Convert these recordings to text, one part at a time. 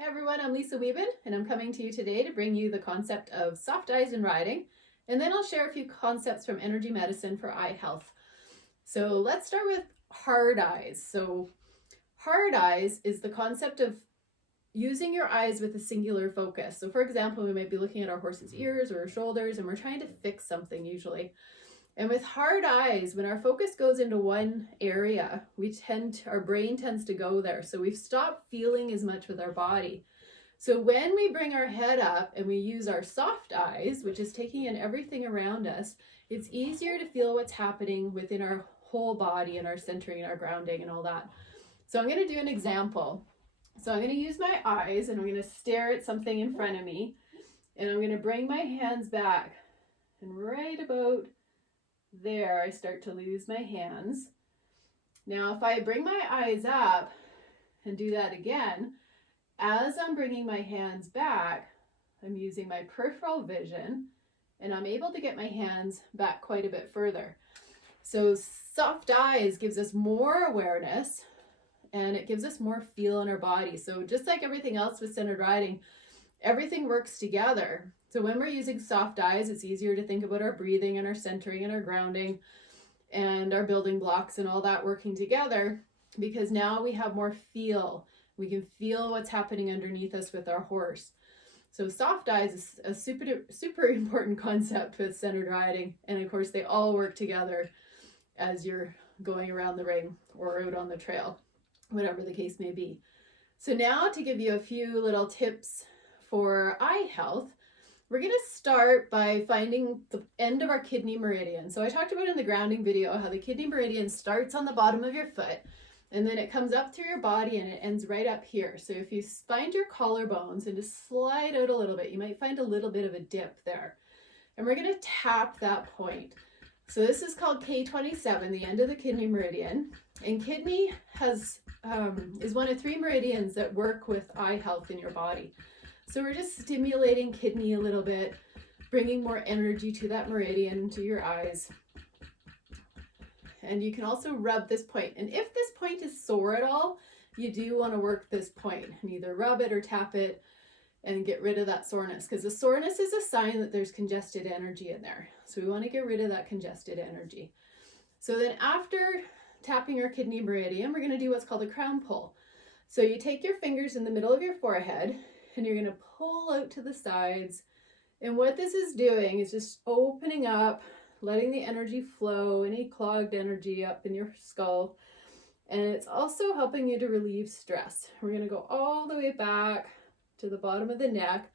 Hey everyone, I'm Lisa Wieben, and I'm coming to you today to bring you the concept of soft eyes in riding, and then I'll share a few concepts from energy medicine for eye health. So let's start with hard eyes. So hard eyes is the concept of using your eyes with a singular focus. So for example, we might be looking at our horse's ears or shoulders, and we're trying to fix something usually. And with hard eyes, when our focus goes into one area, our brain tends to go there. So we've stopped feeling as much with our body. So when we bring our head up and we use our soft eyes, which is taking in everything around us, it's easier to feel what's happening within our whole body and our centering and our grounding and all that. So I'm going to do an example. So I'm going to use my eyes and I'm going to stare at something in front of me, and I'm going to bring my hands back, and right about there I start to lose my hands. Now if I bring my eyes up and do that again, as I'm bringing my hands back, I'm using my peripheral vision and I'm able to get my hands back quite a bit further. So soft eyes gives us more awareness and it gives us more feel in our body. So just like everything else with centered riding, everything works together. So when we're using soft eyes, it's easier to think about our breathing and our centering and our grounding and our building blocks and all that working together, because now we have more feel. We can feel what's happening underneath us with our horse. So soft eyes is a super important concept with centered riding. And of course, they all work together as you're going around the ring or out on the trail, whatever the case may be. So now to give you a few little tips for eye health, we're going to start by finding the end of our kidney meridian. So I talked about in the grounding video how the kidney meridian starts on the bottom of your foot and then it comes up through your body and it ends right up here. So if you find your collarbones and just slide out a little bit, you might find a little bit of a dip there. And we're going to tap that point. So this is called K27, the end of the kidney meridian. And kidney is one of 3 meridians that work with eye health in your body. So we're just stimulating kidney a little bit, bringing more energy to that meridian, to your eyes. And you can also rub this point. And if this point is sore at all, you do want to work this point and either rub it or tap it and get rid of that soreness, because the soreness is a sign that there's congested energy in there. So we want to get rid of that congested energy. So then after tapping our kidney meridian, we're going to do what's called a crown pull. So you take your fingers in the middle of your forehead and you're going to pull out to the sides. And what this is doing is just opening up, letting the energy flow, any clogged energy up in your skull. And it's also helping you to relieve stress. We're going to go all the way back to the bottom of the neck.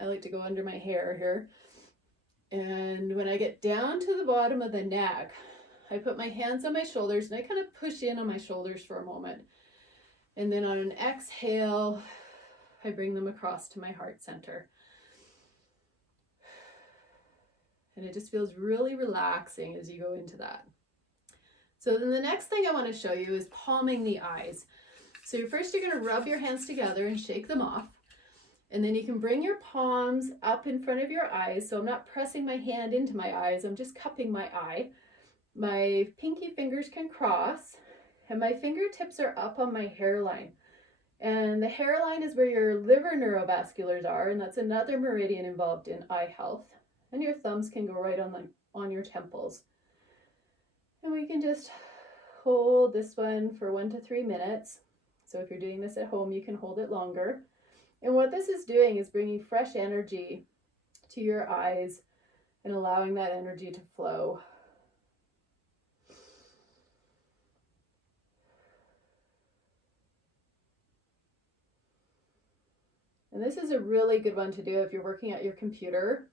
I like to go under my hair here. And when I get down to the bottom of the neck, I put my hands on my shoulders and I kind of push in on my shoulders for a moment. And then on an exhale, I bring them across to my heart center. And it just feels really relaxing as you go into that. So then the next thing I want to show you is palming the eyes. So first you're going to rub your hands together and shake them off. And then you can bring your palms up in front of your eyes. So I'm not pressing my hand into my eyes, I'm just cupping my eye. My pinky fingers can cross and my fingertips are up on my hairline. And the hairline is where your liver neurovasculars are, and that's another meridian involved in eye health. And your thumbs can go right on your temples. And we can just hold this one for 1 to 3 minutes. So if you're doing this at home, you can hold it longer. And what this is doing is bringing fresh energy to your eyes and allowing that energy to flow. And this is a really good one to do if you're working at your computer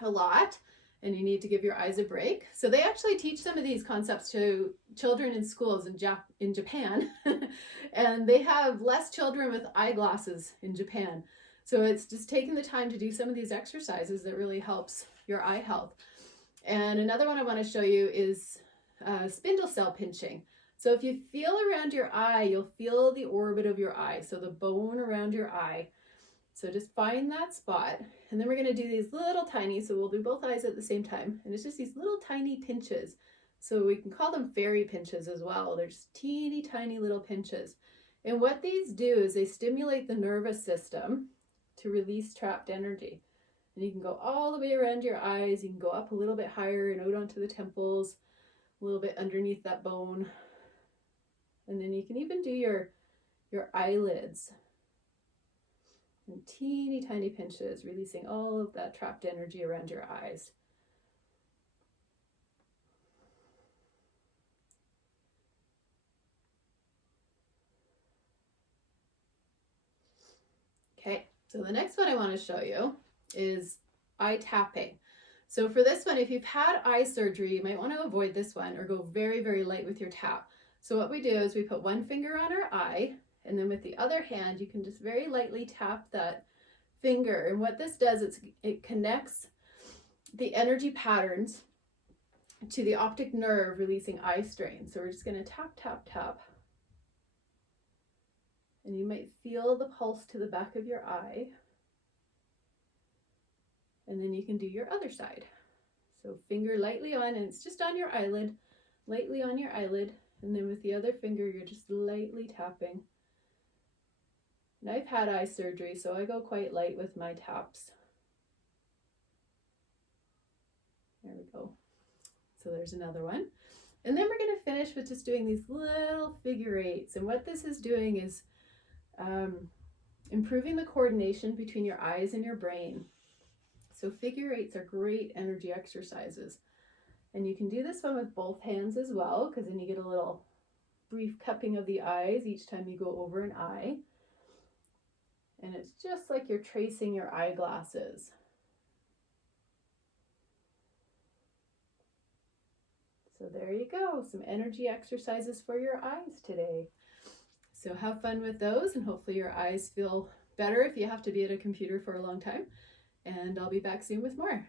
a lot and you need to give your eyes a break. So they actually teach some of these concepts to children in schools in Japan. And they have less children with eyeglasses in Japan. So it's just taking the time to do some of these exercises that really helps your eye health. And another one I want to show you is spindle cell pinching. So if you feel around your eye, you'll feel the orbit of your eye, so the bone around your eye. So just find that spot, and then we're going to do these little tiny, so we'll do both eyes at the same time, and it's just these little tiny pinches. So we can call them fairy pinches as well. They're just teeny tiny little pinches. And what these do is they stimulate the nervous system to release trapped energy. And you can go all the way around your eyes. You can go up a little bit higher and out onto the temples, a little bit underneath that bone. And then you can even do your eyelids. And teeny tiny pinches, releasing all of that trapped energy around your eyes. Okay, so the next one I want to show you is eye tapping. So for this one, if you've had eye surgery, you might want to avoid this one or go very, very light with your tap. So what we do is we put one finger on our eye, and then with the other hand, you can just very lightly tap that finger. And what this does is it connects the energy patterns to the optic nerve, releasing eye strain. So we're just going to tap, tap, tap. And you might feel the pulse to the back of your eye. And then you can do your other side. So finger lightly on, and it's just on your eyelid, lightly on your eyelid. And then with the other finger, you're just lightly tapping. And I've had eye surgery, so I go quite light with my taps. There we go. So there's another one. And then we're going to finish with just doing these little figure eights. And what this is doing is improving the coordination between your eyes and your brain. So figure eights are great energy exercises. And you can do this one with both hands as well, because then you get a little brief cupping of the eyes each time you go over an eye. And it's just like you're tracing your eyeglasses. So there you go, some energy exercises for your eyes today. So have fun with those, and hopefully your eyes feel better if you have to be at a computer for a long time. And I'll be back soon with more.